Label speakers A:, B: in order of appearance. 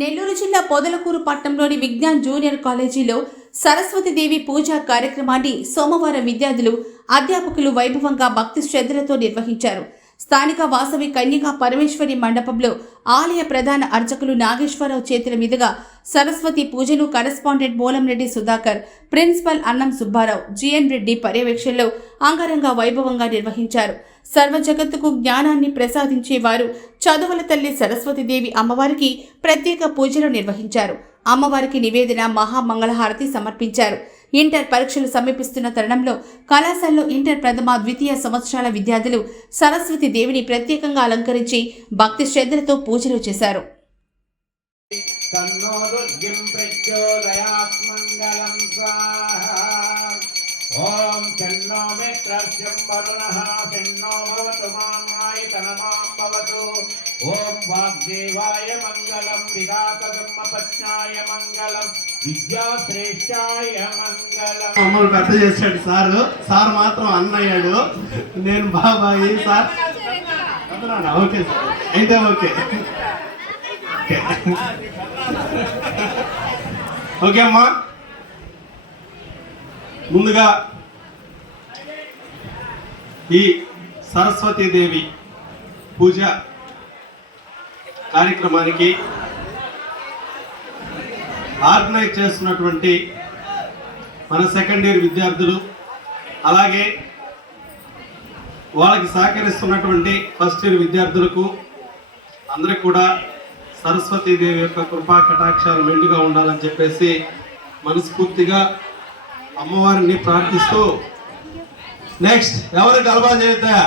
A: నెల్లూరు జిల్లా పొదలకూరు పట్టణంలోని విజ్ఞాన్ జూనియర్ కాలేజీలో సరస్వతీదేవి పూజా కార్యక్రమాన్ని సోమవారం విద్యార్థులు అధ్యాపకులు వైభవంగా భక్తి శ్రద్ధలతో నిర్వహించారు. స్థానిక వాసవి కన్యకా పరమేశ్వరి మండపంలో ఆలయ ప్రధాన అర్చకులు నాగేశ్వరరావు చేతుల మీదుగా సరస్వతి పూజను కరెస్పాండెంట్ మూలంరెడ్డి సుధాకర్ ప్రిన్సిపల్ అన్నం సుబ్బారావు జిఎన్ రెడ్డి పర్యవేక్షణలో అంగరంగ వైభవంగా నిర్వహించారు. సర్వ జగత్తుకు జ్ఞానాన్ని ప్రసాదించేవారు చదువుల తల్లి సరస్వతీదేవి అమ్మవారికి ప్రత్యేక పూజలు నిర్వహించారు. అమ్మవారికి నివేదన మహామంగళహారతి సమర్పించారు. ఇంటర్ పరీక్షలు సమీపిస్తున్న తరుణంలో కళాశాలలో ఇంటర్ ప్రథమ ద్వితీయ సంవత్సరాల విద్యార్థులు సరస్వతి దేవిని ప్రత్యేకంగా అలంకరించి భక్తి శ్రద్ధలతో పూజలు చేశారు.
B: స్వాహ ॐ तन्नो मित्रस्यं वरुणः तन्नो भवतु मान्वायतनमां भवतु ॐ वाग्देवाय मङ्गलं विधातधर्मपत्न्याय मङ्गलं विद्याश्रेष्ठाय मङ्गलम्
C: మమ్మల్ని పెద్ద చేశాడు సార్ సార్ మాత్రం అన్నయ్యాడు నేను బాబాయి సార్ అతనా ఓకే సార్ అయితే ఓకే ఓకే ఓకే అమ్మా ముందుగా ఈ సరస్వతీదేవి పూజ కార్యక్రమానికి ఆర్గనైజ్ చేస్తున్నటువంటి మన సెకండ్ ఇయర్ విద్యార్థులు అలాగే వాళ్ళకి సహకరిస్తున్నటువంటి ఫస్ట్ ఇయర్ విద్యార్థులకు అందరికి కూడా సరస్వతీదేవి యొక్క కృపా కటాక్షాలు మెండుగా ఉండాలని చెప్పేసి మనస్ఫూర్తిగా అమ్మవారిని ప్రార్థిస్తూ నెక్స్ట్ ఎవరు గర్భం చేద్దా